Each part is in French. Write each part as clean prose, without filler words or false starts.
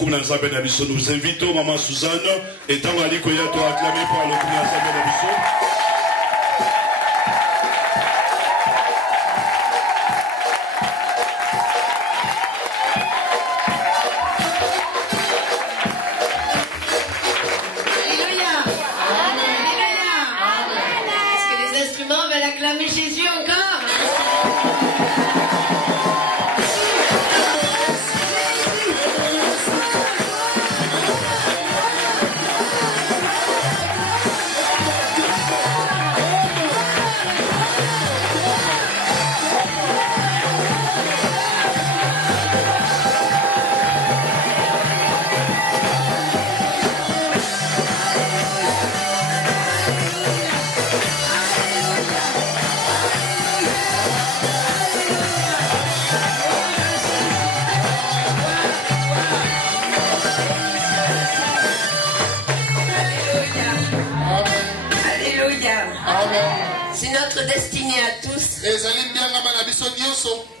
Nous invitons Maman Suzanne et Tangali Koyato acclamé par le Koumia. C'est notre destinée à tous.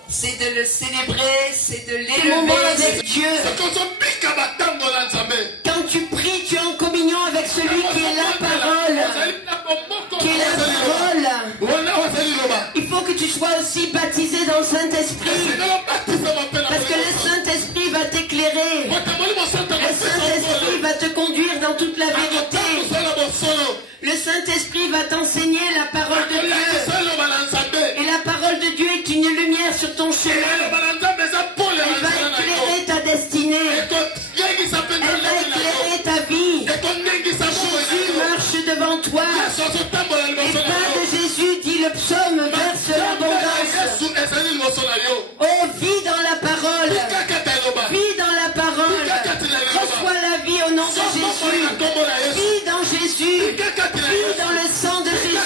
C'est de le célébrer, c'est de l'élever avec Dieu. Quand tu pries, tu es en communion avec celui qui est la parole. Qui est la parole. Il faut que tu sois aussi baptisé dans le Saint-Esprit. Parce que le Saint-Esprit va t'éclairer. Le Saint-Esprit va te conduire dans toute la vérité. Le Saint-Esprit va t'enseigner la parole de Dieu. Et la parole de Dieu est une lumière sur ton chemin. Elle va éclairer ta destinée. Elle va éclairer ta vie. Jésus marche devant toi. Et pas de Jésus, dit le psaume, verse l'abondance. Oh, vis dans la parole. Vis dans la parole. Reçois la vie au nom de Jésus. Vis dans Jésus. Vis dans le sang de Jésus. Oh,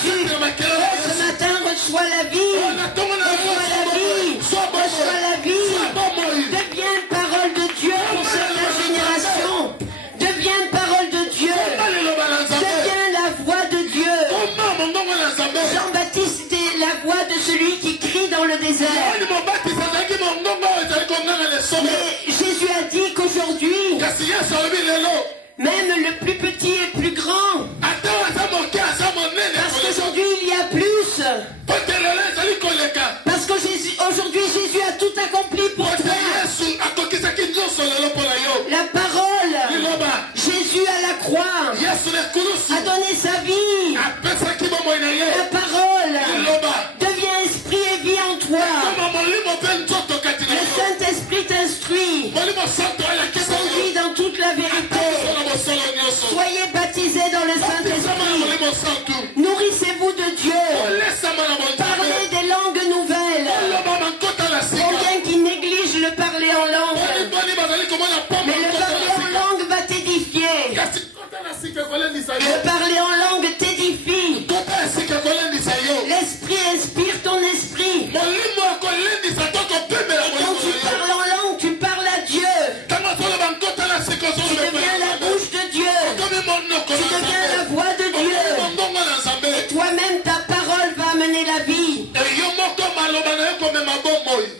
ce matin, reçois la vie. Reçois la vie. Reçois la vie. Deviens parole de Dieu pour cette génération. Deviens parole de Dieu. Deviens la voix de Dieu. Jean-Baptiste était la voix de celui qui crie dans le désert. Mais Jésus a dit qu'aujourd'hui, même le plus petit est plus grand. Parce qu'aujourd'hui il y a plus. Parce qu'aujourd'hui Jésus a tout accompli pour toi. La parole, Jésus à la croix a donné sa vie. La parole devient esprit et vie en toi. Le Saint-Esprit t'instruit, conduit dans toute la vérité. Soyez baptisés dans le Saint-Esprit. Nourrissez-vous de Dieu. Parlez des langues nouvelles. Combien qui néglige le parler en langue. Mais le parler en langue va t'édifier. Le parler en langue t'édifie. L'esprit inspire ton esprit. Et quand tu parles en langue, tu parles à Dieu. Tu deviens la bouche de Dieu. Tu deviens la voix de Dieu. Et toi-même, ta parole va amener la vie.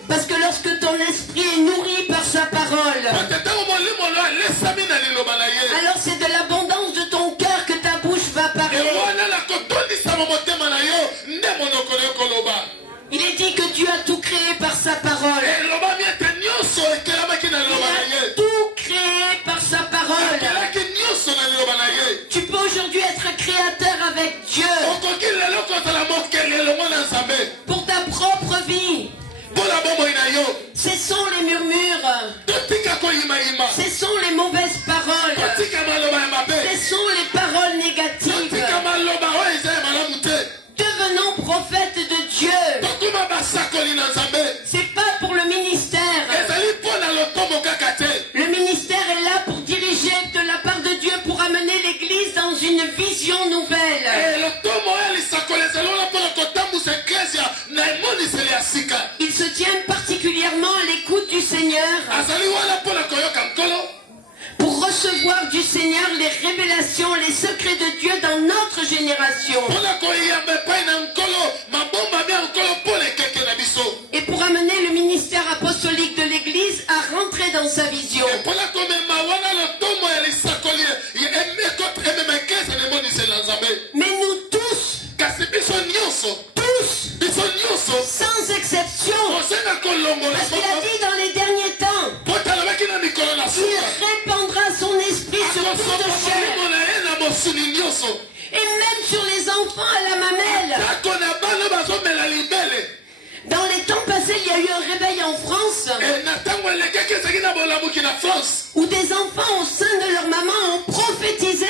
Parce que lorsque ton esprit est nourri par sa parole, alors c'est de l'abondance de ton cœur que ta bouche va parler. Il est dit que Dieu a tout créé par sa parole. Il a tout créé par sa parole. Tu peux aujourd'hui être créateur avec Dieu. Pour ta propre vie. Cessons les murmures. Cessons les mauvaises paroles. Cessons les paroles négatives. Devenons prophètes de Dieu. C'est pas pour le ministère. Le ministère est là pour diriger de la part de Dieu, pour amener l'Église dans une vision nouvelle. Il se tient particulièrement à l'écoute du Seigneur pour recevoir du Seigneur les révélations, les secrets de Dieu dans notre génération. Et pour amener le ministère apostolique de l'Église à rentrer dans sa vision. Tous, sans exception. Parce qu'il a dit dans les derniers temps, il répandra son esprit sur toute chair. Et même sur les enfants à la mamelle. Dans les temps passés, il y a eu un réveil en France où des enfants au sein de leur maman ont prophétisé.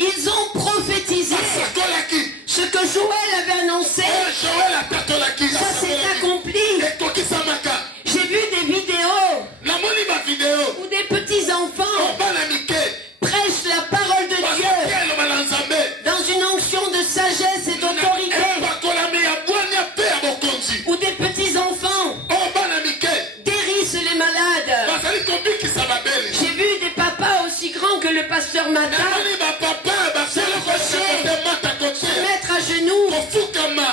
Ils ont prophétisé. Ce que Joël avait annoncé, ça s'est accompli. J'ai vu des vidéos où des petits enfants prêchent la parole de Dieu dans une onction de sagesse et d'autorité. Où des petits enfants guérissent les malades. J'ai vu des papas aussi grands que le pasteur Mata se mettre à genoux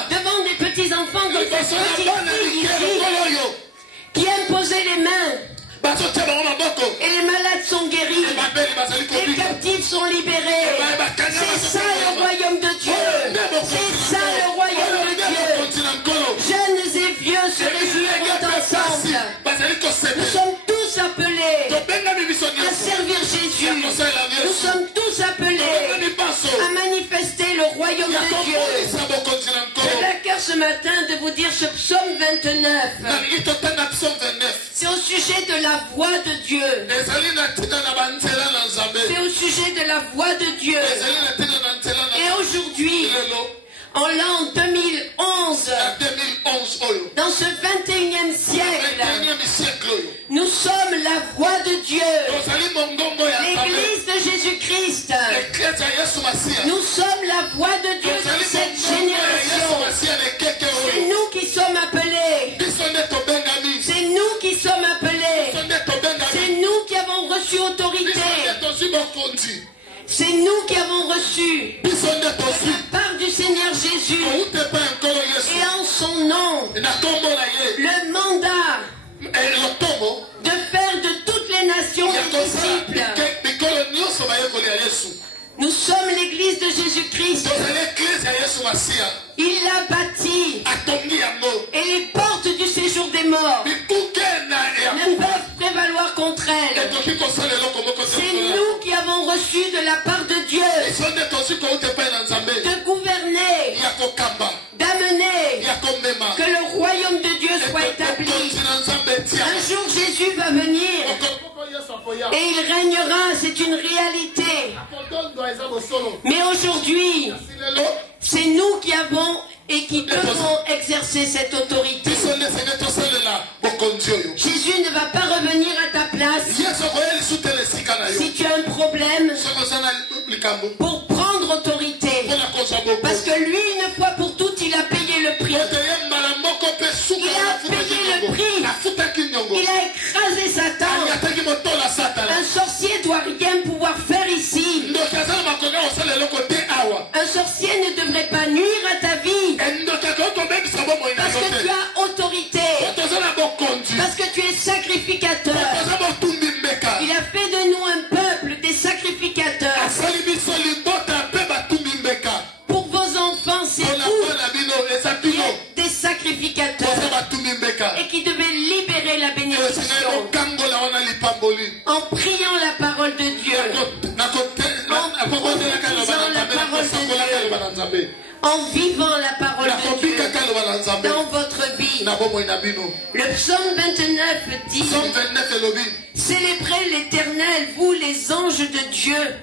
devant des petits enfants comme des petites filles ici qui imposaient les mains. Et les malades sont guéris. Les captifs sont libérés. C'est ça le royaume de Dieu. C'est ça le royaume de Dieu. Jeunes et vieux se réjouiront ensemble. Nous sommes tous appelés à servir Jésus. Nous sommes tous appelés à manifester le royaume de Dieu. J'ai à cœur ce matin de vous dire ce psaume 29. C'est au sujet de la voix de Dieu. C'est au sujet de la voix de Dieu. Et aujourd'hui, en l'an 2011, dans ce 21e siècle, nous sommes la voix de Dieu. L'église de Jésus-Christ. Nous sommes la voix de Dieu dans cette génération. C'est nous qui sommes appelés. C'est nous qui sommes appelés. C'est nous qui avons reçu autorité. C'est nous qui avons reçu la part du Seigneur Jésus. Et en son nom, le mandat de faire de toutes les nations des disciples. Nous sommes l'église de Jésus-Christ. Il l'a bâtie. Et les portes du séjour des morts ne peuvent prévaloir contre elle. C'est nous qui avons reçu de la part de Dieu de gouverner, d'amener que le royaume de Dieu soit établi. Un jour Jésus va venir et il régnera, c'est une réalité. Mais aujourd'hui, c'est nous qui avons et qui devons exercer cette autorité. Jésus ne va pas revenir à ta place. Si tu as un problème, pour prendre autorité, parce que lui, une fois pour toutes, il a payé le prix. Il a payé le prix. Il a écrasé Satan. Un sorcier ne doit rien pouvoir faire ici. Un sorcier ne devrait pas nuire à ta vie. Parce que tu as autorité. Parce que tu es sacrificateur. Il a fait de nous un peuple des sacrificateurs. Pour vos enfants, c'est vous qui êtes des sacrificateurs et qui devez libérer la bénédiction en priant la parole de Dieu, en prophétisant la parole de Dieu, en vivant la parole de Dieu dans votre vie. Le psaume 29 dit: célébrez l'Éternel, vous les anges de Dieu.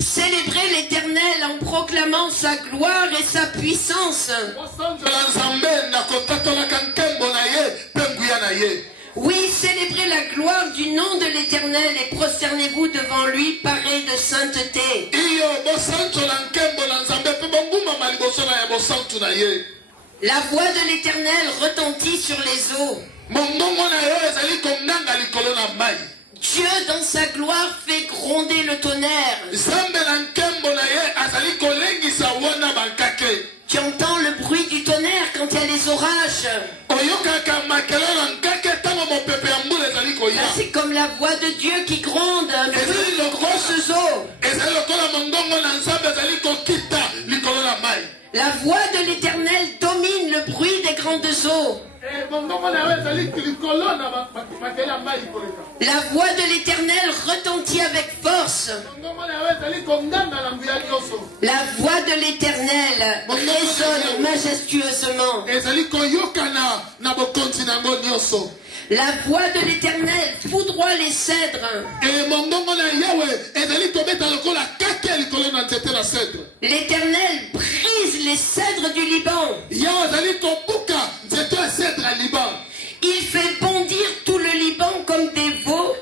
Célébrez l'Éternel en proclamant sa gloire et sa puissance. Oui, célébrez la gloire du nom de l'Éternel et prosternez-vous devant lui, paré de sainteté. La voix de l'Éternel retentit sur les eaux. Dieu dans sa gloire fait gronder le tonnerre. Tu entends le bruit du tonnerre quand il y a les orages. C'est comme la la voix de Dieu qui gronde, un bruit de grosses eaux. La voix de l'Éternel domine le bruit des grandes eaux. La voix de l'Éternel retentit avec force. La voix de l'Éternel résonne majestueusement. La voix de l'Éternel foudroie les cèdres. L'Éternel brise les cèdres du Liban. Il fait bondir tout le Liban comme des veaux.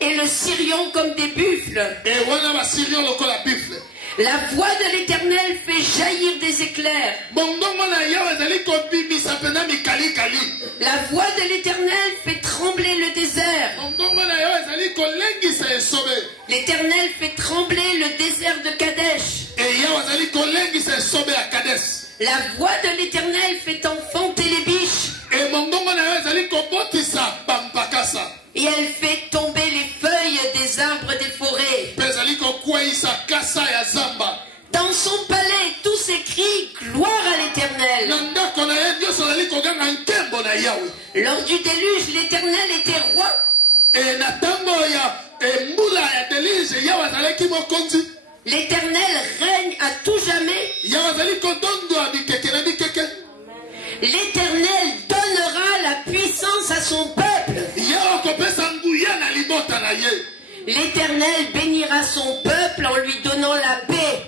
Et le Sirion comme des buffles. La voix de l'Éternel fait jaillir des éclairs. La voix de l'Éternel fait trembler le désert. L'Éternel fait trembler le désert de Kadesh. La voix de l'Éternel fait enfanter les biches. Et elle fait tomber les feuilles des arbres des forêts. Dans son palais, tous s'écrient gloire à l'Éternel. Lors du déluge, l'Éternel était roi. L'Éternel règne à tout jamais. L'Éternel donnera la puissance à son peuple. L'Éternel bénira son peuple en lui donnant la paix.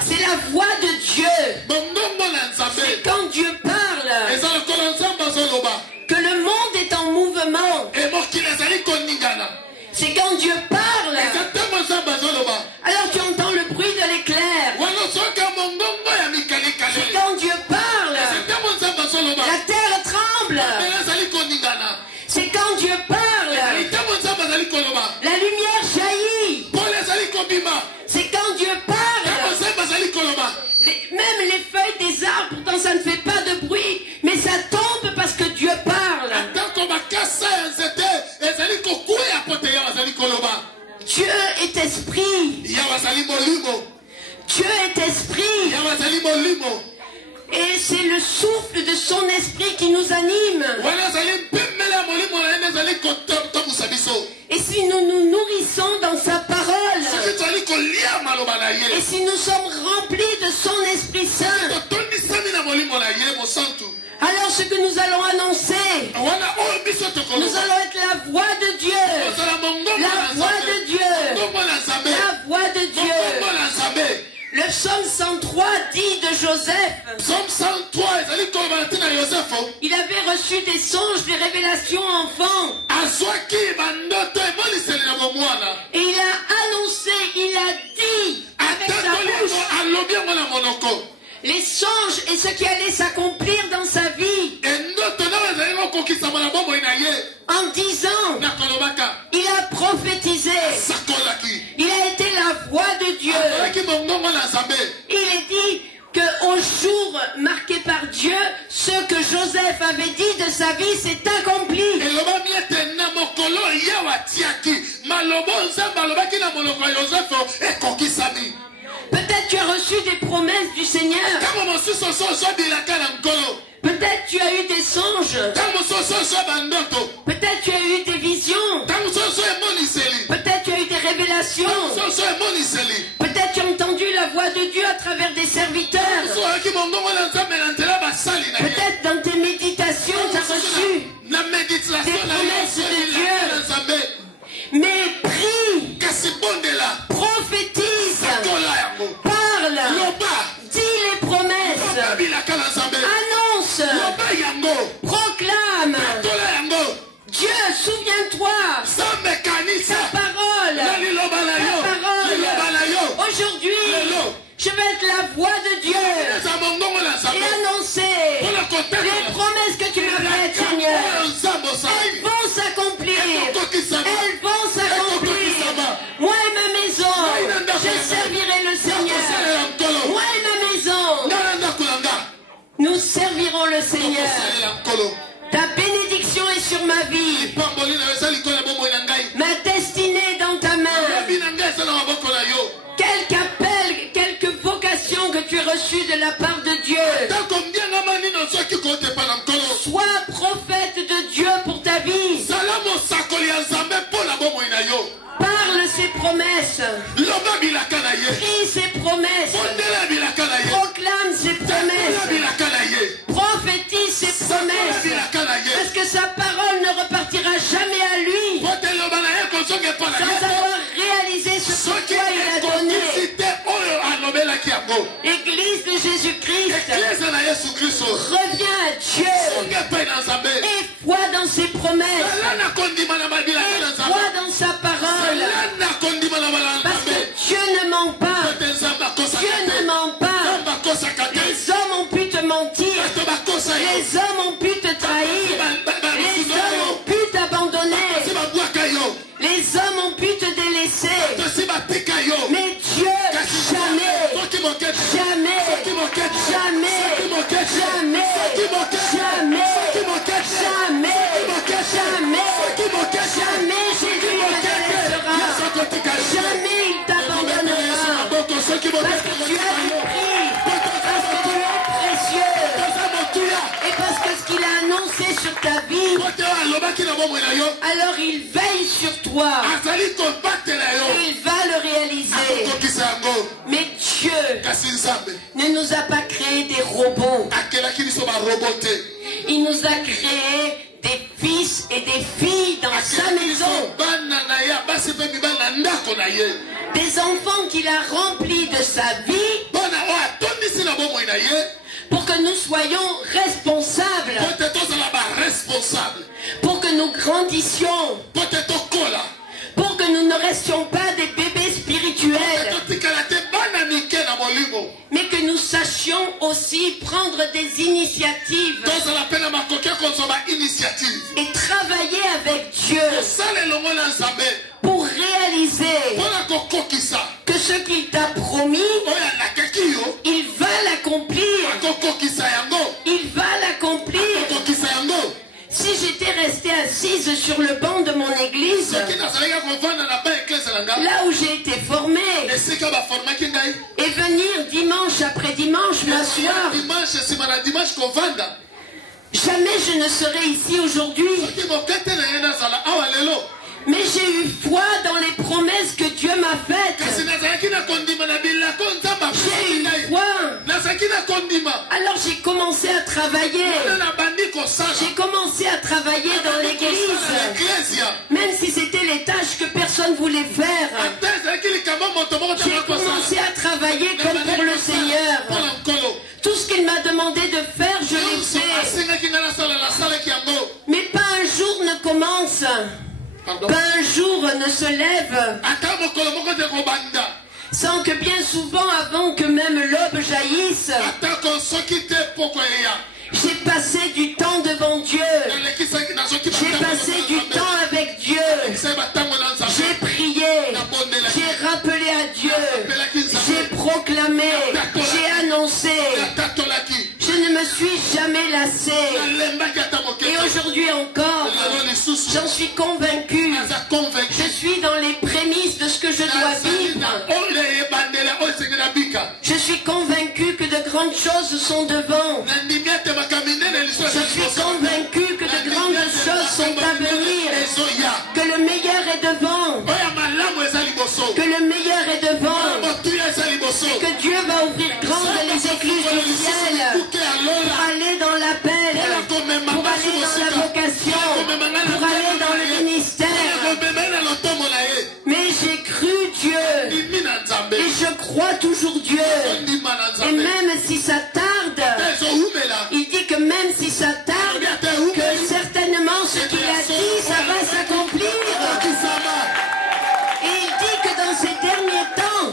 C'est la voix de Dieu. C'est quand Dieu parle que le monde est en mouvement. C'est quand Dieu parle. Alors tu entends le bruit de l'éclair. C'est quand Dieu parle. La terre tremble. C'est quand Dieu parle. La lumière jaillit. C'est quand Dieu parle. Même les feuilles des arbres, pourtant ça ne fait pas de bruit, mais ça tombe parce que Dieu parle. Dieu est esprit. Dieu est esprit. Et c'est le souffle de son esprit qui nous anime. Et si nous nous nourrissons dans sa parole, et si nous sommes remplis de son Esprit Saint, alors ce que nous allons annoncer, nous allons être la voix de Dieu. La voix de Dieu. La voix de Dieu. Le psaume 103 dit de Joseph. Il avait reçu des songes, des révélations enfant. Et il a annoncé, il a dit avec sa bouche les songes et ce qui allait s'accomplir dans sa vie. En disant, il a prophétisé. Il a été la voix de Dieu. Il est dit qu'au jour marqué par Dieu, ce que Joseph avait dit de sa vie s'est accompli. Peut-être tu as reçu des promesses du Seigneur. Peut-être tu as eu des songes. Peut-être tu as eu des visions. Peut-être tu as eu des révélations. Peut-être tu as entendu la voix de Dieu à travers des serviteurs. Peut-être dans tes méditations tu as reçu des promesses de Dieu. Mais prie, prophétise, parle, dis les promesses, annonce, proclame. Dieu, souviens-toi, sa parole, aujourd'hui, je vais être la voix de Dieu et annoncer servirons le Seigneur. Ta bénédiction est sur ma vie. Ma destinée est dans ta main. Quelque appel, quelque vocation que tu as reçue de la part de Dieu. Sois prophète de Dieu pour ta vie. Parle ses promesses. Prie ses promesses. Proclame ses promesses. Prophétise ses promesses. Parce que sa parole ne repartira jamais à lui sans avoir réalisé ce pourquoi il a donné. Église de Jésus-Christ, reviens à Dieu et foi dans ses promesses et foi dans sa parole, parce que Dieu ne ment pas. Dieu ne ment pas. Les hommes ont pu te mentir, les hommes ont pu te trahir, les hommes ont pu t'abandonner, les hommes ont pu te délaisser, mais Dieu jamais, jamais, jamais, jamais, jamais, jamais Jésus ne te laissera, jamais il t'abandonnera, parce que tu as du prix, parce que tu es précieux, et parce que ce qu'il a annoncé sur ta vie, alors il veille sur toi, et il va le réaliser. Mais Dieu ne nous a pas créé des robots. Il nous a créé des fils et des filles dans sa maison. Des enfants qu'il a remplis de sa vie pour que nous soyons responsables. Pour que nous grandissions. Pour que nous ne restions pas des bébés spirituels. Mais que nous sachions aussi prendre des initiatives et travailler avec Dieu pour réaliser que ce qu'il t'a promis, il va l'accomplir. Il va l'accomplir. Si j'étais restée assise sur le banc de mon église, là où j'ai été formée, et venir dimanche après dimanche m'asseoir, jamais je ne serais ici aujourd'hui. Mais j'ai eu foi dans les promesses que Dieu m'a faites. J'ai eu foi. Alors j'ai commencé à travailler. J'ai commencé à travailler dans l'église. Même si c'était les tâches que personne ne voulait faire. J'ai commencé à travailler comme pour le Seigneur. Tout ce qu'il m'a demandé de faire, je l'ai fait. Mais pas un jour ne commence. Pas un jour ne se lève sans que bien souvent, avant que même l'aube jaillisse, j'ai passé du temps devant Dieu. J'ai passé du temps avec Dieu. J'ai prié. J'ai rappelé à Dieu. J'ai proclamé. J'ai annoncé. Je ne me suis jamais lassé. Et aujourd'hui encore, j'en suis convaincu. Je suis dans les prémices de ce que je dois vivre. Je suis convaincu que de grandes choses sont devant. Je suis convaincu que de grandes choses sont à venir. Que le meilleur est devant. Que le meilleur est devant. Et que Dieu va ouvrir grandes les écluses du ciel pour aller dans l'appel, pour aller dans la vocation, pour aller dans le ministère. Mais j'ai cru Dieu. Et je crois toujours Dieu. Et même si ça tarde, il dit que même si ça tarde, que certainement ce qu'il a dit, ça va s'accomplir. Et il dit que dans ces derniers temps,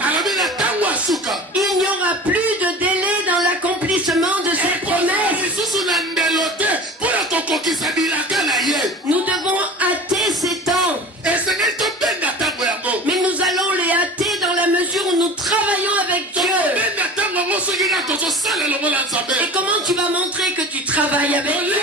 il n'y aura plus de délai dans l'accomplissement de ses promesses. Nous devons hâter ces temps. Mais nous allons les hâter dans la mesure où nous travaillons avec Dieu. Et comment tu vas montrer que tu travailles travailles avec Dieu.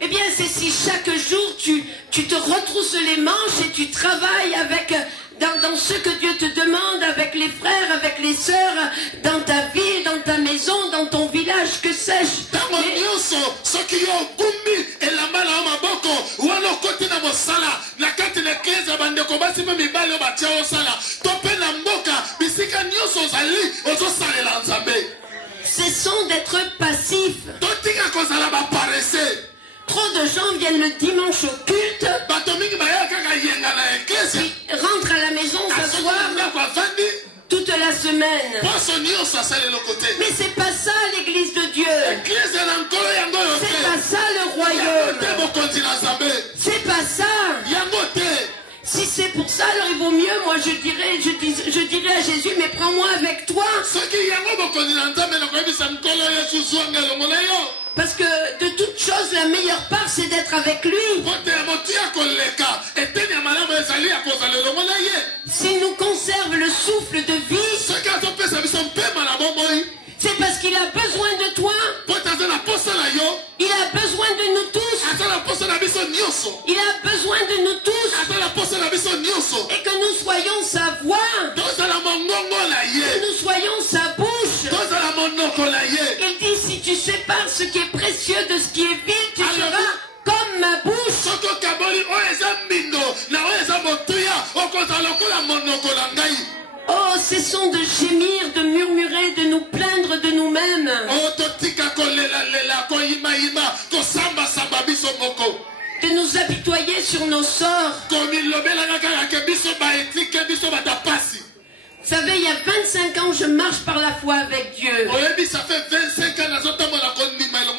Eh bien, c'est si chaque jour tu te retrousses les manches et tu travailles avec dans ce que Dieu te demande, avec les frères, avec les sœurs, dans ta ville, dans ta maison, dans ton village, que sais-je. Cessons d'être passifs. Trop de gens viennent le dimanche au culte, puis rentrent à la maison s'asseoir toute la semaine. Mais c'est pas ça l'église de Dieu. C'est pas ça le royaume. C'est pas ça. Si c'est pour ça, alors il vaut mieux, moi je dirais à Jésus, mais prends-moi avec toi. Parce que de toute chose, la meilleure part, c'est d'être avec lui. S'il nous conserve le souffle de vie, c'est parce qu'il a besoin de toi. Il a besoin de nous tous. Il a besoin de nous tous. Et que nous soyons sa voix. Que nous soyons sa bouche. Il dit, si tu sépares ce qui est précieux de ce qui est vil, tu seras comme ma bouche. Oh, cessons de gémir, de murmurer, de nous plaindre de nous-mêmes. De nous apitoyer sur nos sorts. Vous savez, il y a 25 ans, je marche par la foi avec Dieu.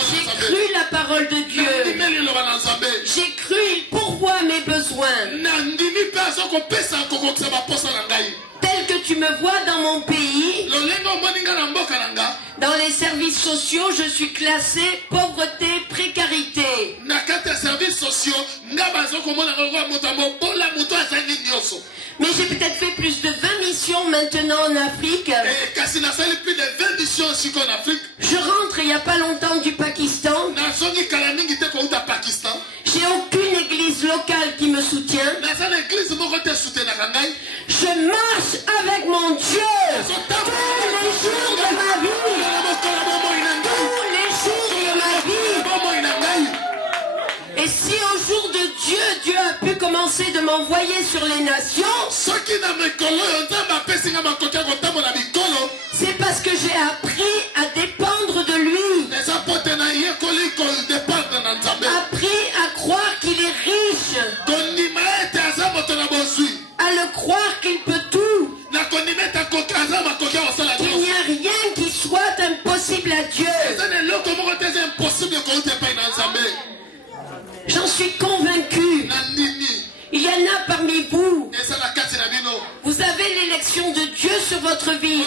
J'ai cru la parole de Dieu. J'ai cru, il pourvoit mes besoins. Tel que tu me vois dans mon pays, dans les services sociaux, je suis classé pauvreté, précarité. Mais j'ai peut-être fait plus de 20 missions maintenant en Afrique. Je rentre il n'y a pas longtemps du Pakistan. J'ai aucune église locale qui me soutient. Je marche avec mon Dieu tous les jours de ma vie. Tous les jours de ma vie. Et si au jour de Dieu, Dieu a pu commencer de m'envoyer sur les nations, c'est parce que j'ai appris à dépendre de lui. Appris à croire qu'il est riche. À le croire qu'il peut tout. Qu'il n'y a rien qui soit impossible à Dieu. J'en suis convaincu. Il y en a parmi vous. Vous avez l'élection de Dieu sur votre vie.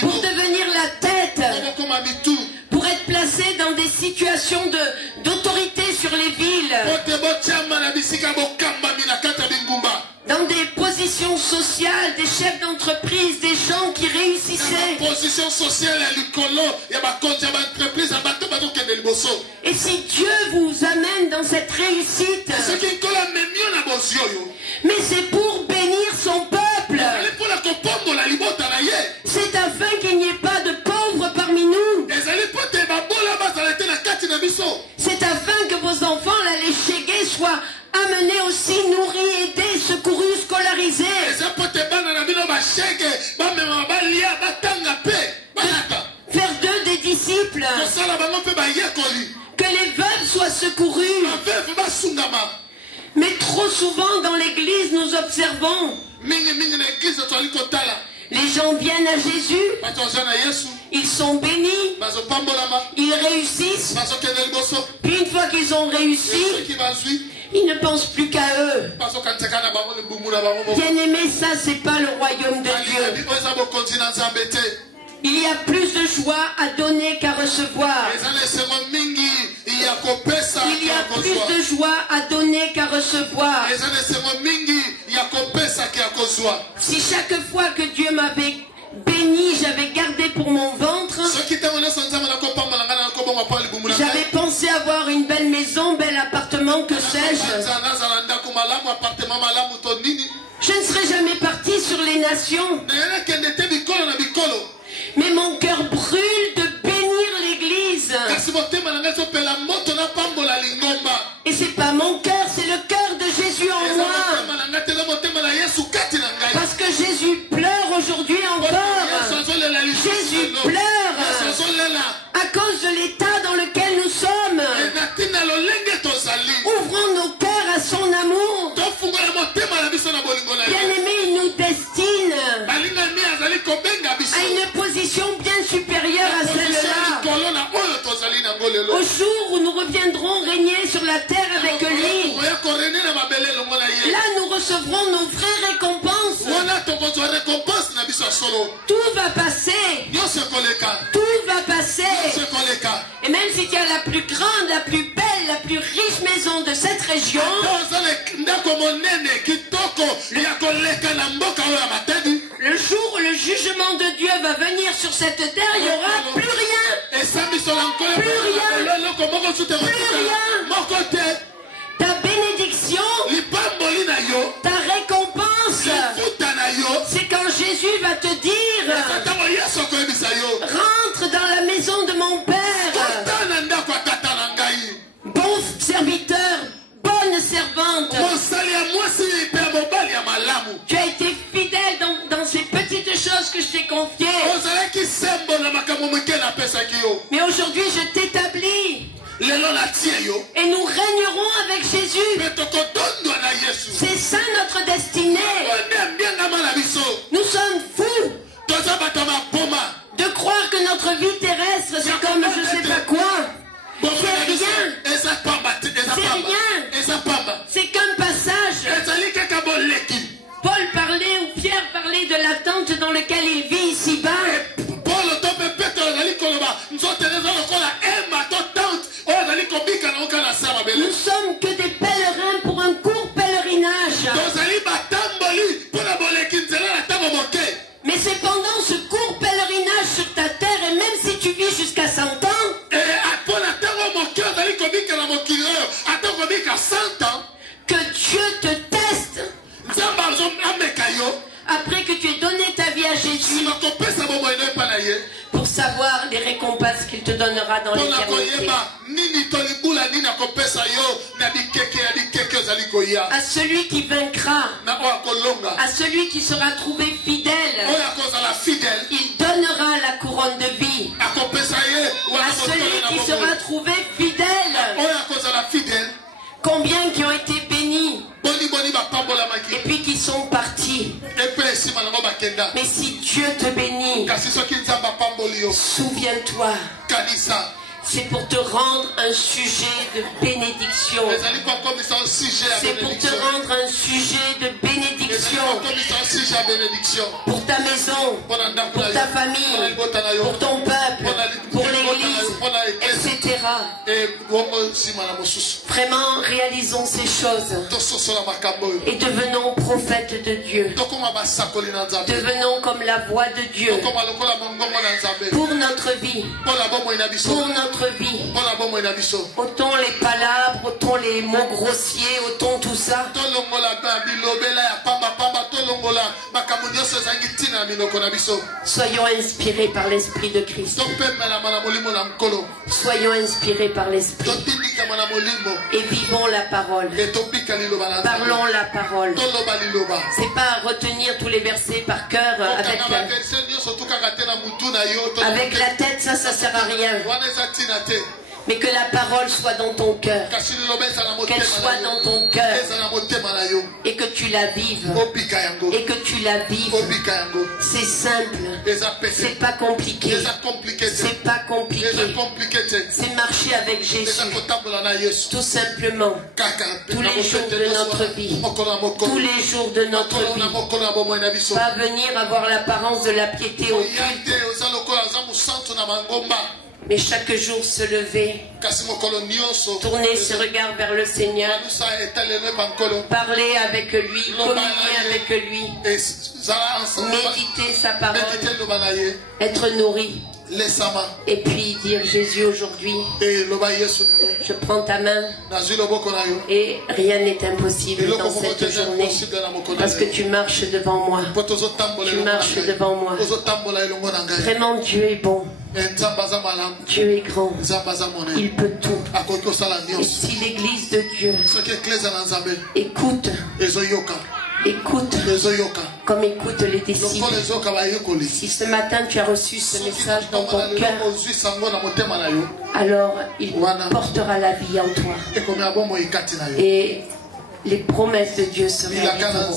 Pour devenir la tête. Pour être placé dans des situations d'autorité sur les villes. Dans des positions sociales, des chefs d'entreprise, des gens qui réussissaient. Et si Dieu vous amène dans cette réussite, mais c'est pour bénir son peuple. C'est afin qu'il n'y ait pas de pauvres parmi nous. C'est afin que vos enfants, là, les chégués, soient amenés aussi, nourris, aidés, secourus, scolarisés. Faire d'eux des disciples. Que les veuves soient secourues. Mais trop souvent dans l'église, nous observons. Les gens viennent à Jésus. Ils sont bénis. Ils réussissent. Puis une fois qu'ils ont réussi, ils ne pensent plus qu'à eux. Bien aimé, ça c'est pas le royaume de Dieu. Il y a plus de joie à donner qu'à recevoir. Il y a plus de joie à donner qu'à recevoir. Si chaque fois que Dieu m'avait béni, j'avais gardé pour mon ventre, appartement, que sais-je. Je ne serai jamais parti sur les nations. Mais mon cœur brûle de bénir l'Église. Et c'est pas mon cœur, c'est le cœur de Jésus en moi. Parce que Jésus pleure aujourd'hui encore. Jésus pleure à cause de l'état dans lequel nous sommes. Ouvrons nos cœurs à son amour. Bien-aimé, il nous destine à une position bien supérieure à celle-là. Au jour où nous reviendrons régner sur la terre avec lui, là nous recevrons nos vraies récompenses. Tout va passer. Tout va passer. Et même si tu as la plus grande, la plus belle, la plus riche maison de cette région, le jour où le jugement de Dieu va venir sur cette terre, il n'y aura plus rien. Plus rien. Plus rien. Ta bénédiction, ta récompense, c'est quand Jésus va te dire: rentre dans la maison de mon Père. Bon serviteur, bonne servante. Tu as été fidèle dans ces petites choses que je t'ai confiées. Mais aujourd'hui, je t'établis. Et nous régnerons avec Jésus. C'est ça notre destinée. Nous sommes fous de croire que notre vie terrestre, c'est comme je sais pas quoi. C'est rien. C'est rien. C'est qu'un passage. Paul parlait, ou Pierre parlait de l'attente dans laquelle il vit ici-bas. Nous sommes que des pèlerins pour un court pèlerinage. Mais c'est pendant ce court pèlerinage sur ta terre, et même si tu vis jusqu'à 100 ans, que Dieu te teste. Après que tu aies donné ta vie à Jésus, pour savoir les récompenses qu'il te donnera dans l'éternité. À celui qui vaincra, à celui qui sera trouvé fidèle, il donnera la couronne de vie. À celui qui sera trouvé fidèle, combien qui ont été bénis et puis qui sont partis. Mais si Dieu te bénit, souviens-toi, c'est pour te rendre un sujet de bénédiction. C'est pour te rendre un sujet de bénédiction. Pour ta maison, pour ta famille, pour ton peuple, pour l'église, etc. Vraiment, réalisons ces choses. Et devenons prophètes de Dieu. Devenons comme la voix de Dieu. Pour notre vie. Pour notre vie. Autant les palabres, autant les mots grossiers, autant tout ça. Soyons inspirés par l'Esprit de Christ. Soyons inspirés par l'Esprit. Et vivons la parole. Parlons la parole. C'est pas retenir tous les versets par cœur avec la tête, ça sert à rien. Mais que la parole soit dans ton cœur. Qu'elle soit dans ton cœur. Et que tu la vives. Et que tu la vives. C'est simple. C'est pas compliqué. C'est pas compliqué. C'est marcher avec Jésus. Tout simplement. Tous les jours de notre vie. Tous les jours de notre vie. Pas venir avoir l'apparence de la piété au culte. Mais chaque jour se lever, tourner ses regards vers le Seigneur, parler avec lui, communier avec lui, méditer sa parole, être nourri. Et puis dire Jésus aujourd'hui, je prends ta main et rien n'est impossible dans cette journée parce que tu marches devant moi. Tu marches devant moi. Vraiment Dieu est bon. Dieu est grand. Il peut tout. Et si l'église de Dieu écoute, comme écoutent les disciples, si ce matin tu as reçu ce message dans ton cœur, alors il portera la vie en toi et les promesses de Dieu se réaliseront.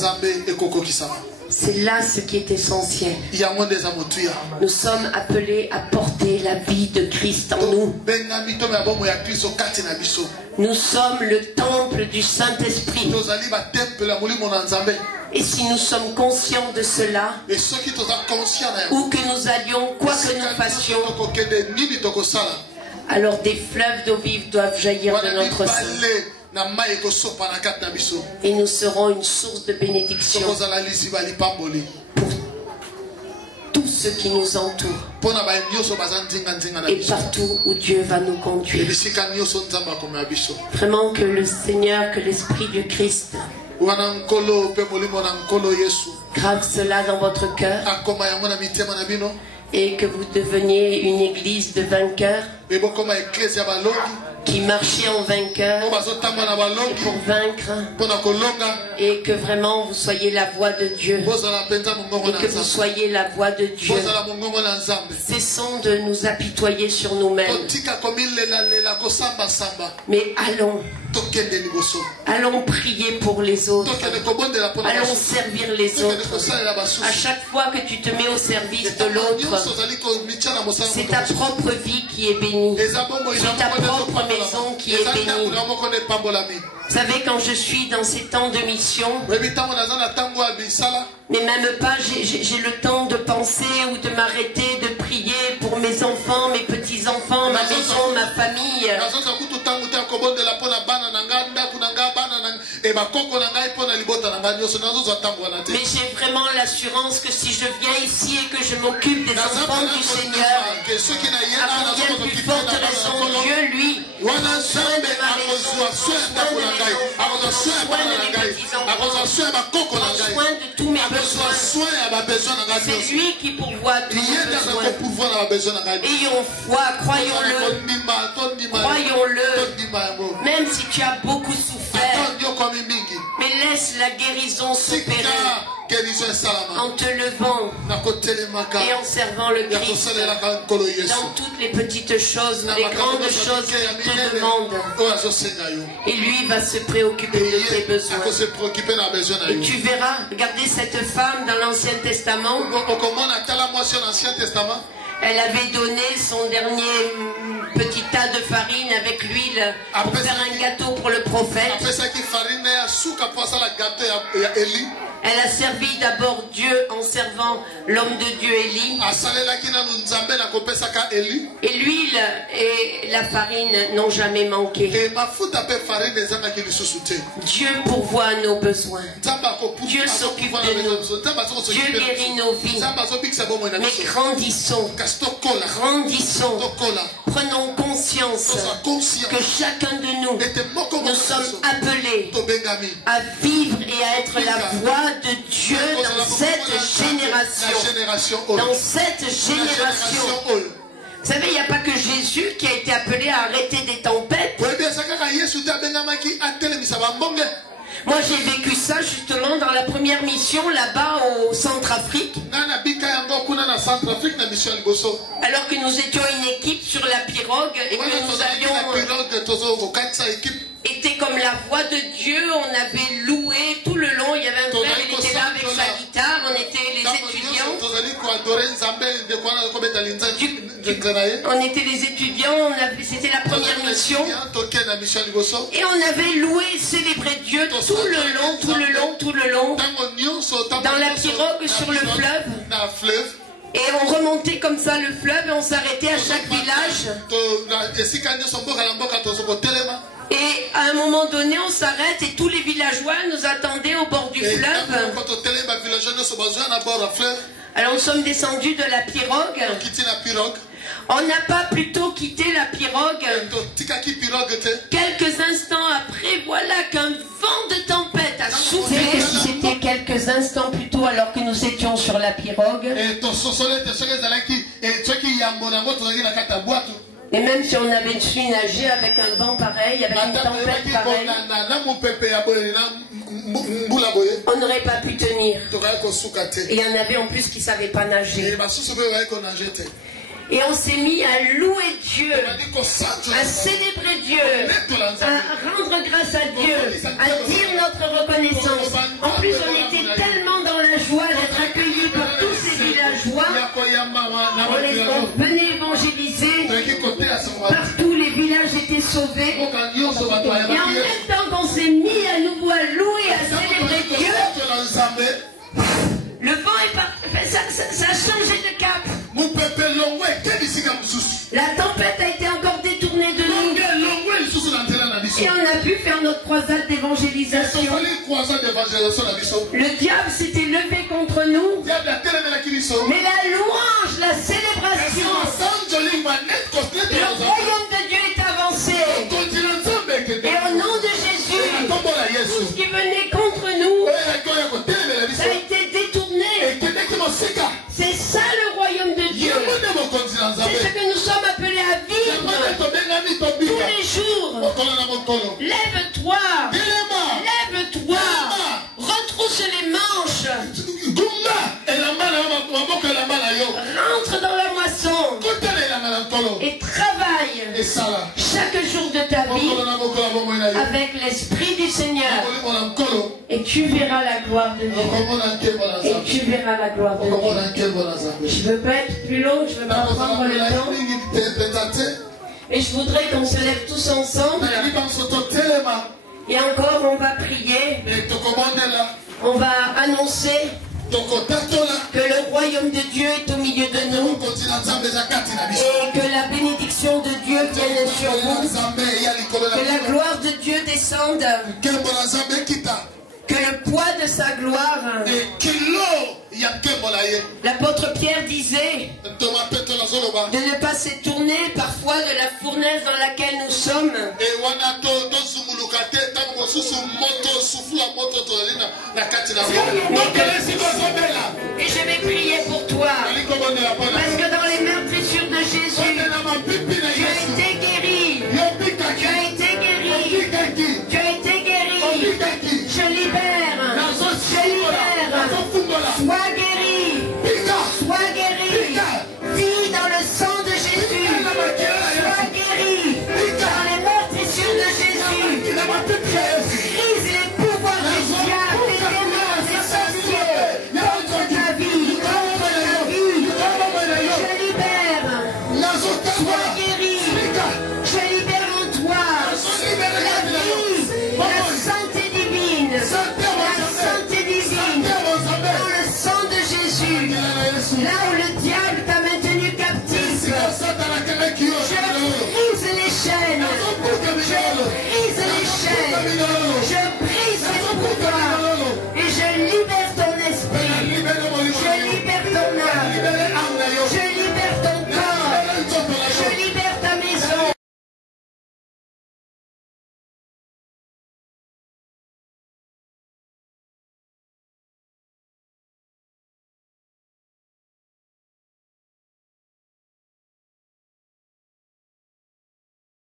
C'est là ce qui est essentiel. Nous sommes appelés à porter la vie de Christ en nous. Nous sommes le temple du Saint-Esprit. Et si nous sommes conscients de cela, où que nous allions, quoi que nous fassions, alors des fleuves d'eau vive doivent jaillir de notre sein. Et nous serons une source de bénédiction pour tous ceux qui nous entourent et partout où Dieu va nous conduire. Vraiment que le Seigneur, que l'Esprit du Christ grave cela dans votre cœur et que vous deveniez une église de vainqueurs qui marchait en vainqueur et pour vaincre, et que vraiment vous soyez la voix de Dieu et que vous soyez la voix de Dieu. Cessons de nous apitoyer sur nous-mêmes, mais allons prier pour les autres, allons servir les autres. À chaque fois que tu te mets au service de l'autre, c'est ta propre vie qui est bénie, c'est ta propre maison qui est bénie. Vous savez, quand je suis dans ces temps de mission, mais même pas, j'ai le temps de penser ou de m'arrêter, de prier pour mes enfants, mes petits-enfants, ma maison, ma famille. Mais j'ai vraiment l'assurance que si je viens ici et que je m'occupe des enfants du Seigneur, à bien plus forte raison, Dieu, lui, prend soin de ma maison, soin de mes petits-enfants, prend soin de tous mes besoins. C'est lui qui pourvoit tous mes besoins. Ayons foi, croyons-le. Croyons-le. Même si tu as beaucoup souffert, mais laisse la guérison s'opérer en te levant et en servant le Christ dans toutes les petites choses ou les grandes choses qu'il te demande. Et lui va se préoccuper de tes besoins. Et tu verras, regardez cette femme dans l'Ancien Testament. Elle avait donné son dernier petit tas de farine avec l'huile pour faire un gâteau pour le prophète. Elle a servi d'abord Dieu en servant l'homme de Dieu Élie. Et l'huile et la farine n'ont jamais manqué. Dieu pourvoit nos besoins. Dieu s'occupe de nous. Dieu guérit nos vies. Mais grandissons. Prenons conscience que chacun de nous sommes appelés à vivre et à être la voix de Dieu dans cette génération. Dans cette génération. Vous savez, il n'y a pas que Jésus qui a été appelé à arrêter des tempêtes. Moi, j'ai vécu ça justement dans la première mission là-bas au Centrafrique. Alors que nous étions une équipe sur la pirogue et que nous avions été comme la voix de Dieu. On avait loué tout le long. Il y avait un frère, il était là avec sa guitare. On était les étudiants. On était les étudiants. C'était la première mission. Et on avait loué, célébré Dieu tout le long. Dans la pirogue sur le fleuve. Et on remontait comme ça le fleuve et on s'arrêtait à chaque village. Et à un moment donné, on s'arrête et tous les villageois nous attendaient au bord du fleuve. Alors nous sommes descendus de la pirogue. On n'a pas plutôt quitté la pirogue. Quelques instants après, voilà qu'un vent de tempête a soufflé. C'était quelques instants plus tôt alors que nous étions sur la pirogue. Et même si on avait su nager avec un vent pareil, avec une tempête pareille, on n'aurait pas pu tenir. Et il y en avait en plus qui ne savaient pas nager. Et on s'est mis à louer Dieu, à célébrer Dieu, à rendre grâce à Dieu, à dire notre reconnaissance. En plus, on était tellement dans la joie d'être accueillis par tous ces villageois. On les venait évangéliser. Partout, les villages étaient sauvés. Et en même temps qu'on s'est mis à nouveau à louer, à célébrer Dieu, le vent est parti, ça a changé de cap. La tempête a été encore détournée de nous. Et on a pu faire notre croisade d'évangélisation. Le diable s'était levé contre nous. Mais la louange, la célébration, le royaume de Dieu est avancé. Et au nom de Jésus, tout ce qui venait contre nous, ça a été détourné. C'est ça le royaume de Dieu. C'est ce que nous sommes appelés à vivre tous les jours. Lève-toi. Lève-toi. Retrousse les manches. Rentre dans la moisson. Et travaille chaque jour de ta vie avec l'Esprit du Seigneur. Et tu verras la gloire de Dieu. Et tu verras la gloire de Dieu. Je ne veux pas être plus long, je ne veux pas prendre le temps. Et je voudrais qu'on se lève tous ensemble. Et encore, on va prier. On va annoncer que le royaume de Dieu est au milieu de nous. Et que la bénédiction de Dieu vienne sur vous. Que la gloire de Dieu descende. Que le poids de sa gloire. L'apôtre Pierre disait de ne pas s'étourner parfois de la fournaise dans laquelle nous sommes. Et je vais prier pour toi. Parce que dans les meurtrissures de Jésus, tu as été guéri. Tu as été guéri. Tu as été guéri. Je libère. Je libère. Sois guéri. Sois guéri. Vis dans le sang de Jésus. Sois guéri. Dans les meurtrissures de Jésus. Brise les pouvoirs du diable, des démons, des sorciers. Contre ta vie. Contre ta vie. Je libère. Sois guéri.